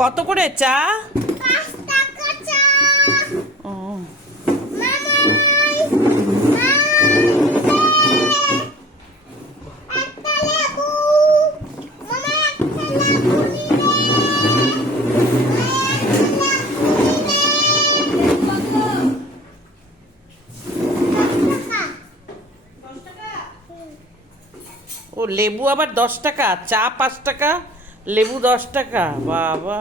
কত করে চা? 5 টাকা চা। ও মামাই একটা লেবু। মামা একটা লেবু নিবে। ও লেবু আবার 10 টাকা, চা 5 টাকা, লেবু 10 টাকা। বাবা,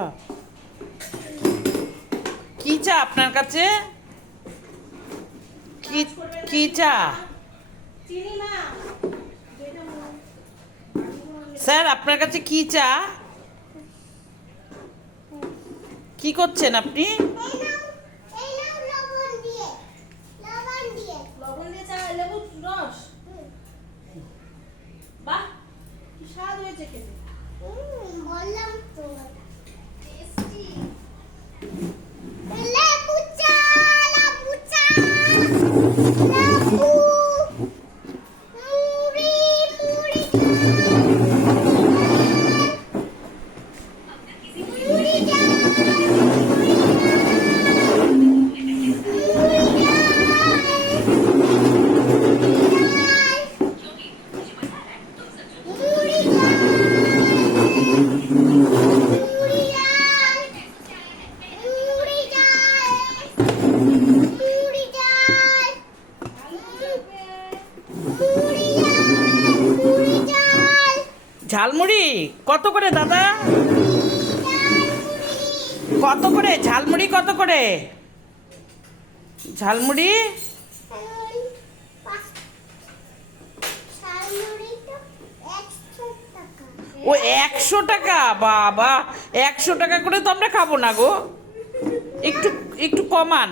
কি চা আপনার কাছে? কি কি চা স্যার, আপনার কাছে কি চা? কি করছেন আপনি? এই নাও লবণ দিয়ে। লবণ দিয়ে চা, লেবু রস। বাহ, কি স্বাদ হয়েছে খেতে। বললাম তো টেস্টি। লেবু চা, লেবু চা, লেবু। মুড়ি, মুড়ি চা। মুড়ি চা, মুড়ি চা। মুড়ি চাই, মুড়ি চাই, মুড়ি চাই, মুড়ি চাই। ঝালমুড়ি কত করে দাদা? কত করে ঝালমুড়ি? কত করে ঝালমুড়ি? ও 100 টাকা? বাবা, 100 টাকা করে তো আমরা খাবো না গো, একটু একটু কমান।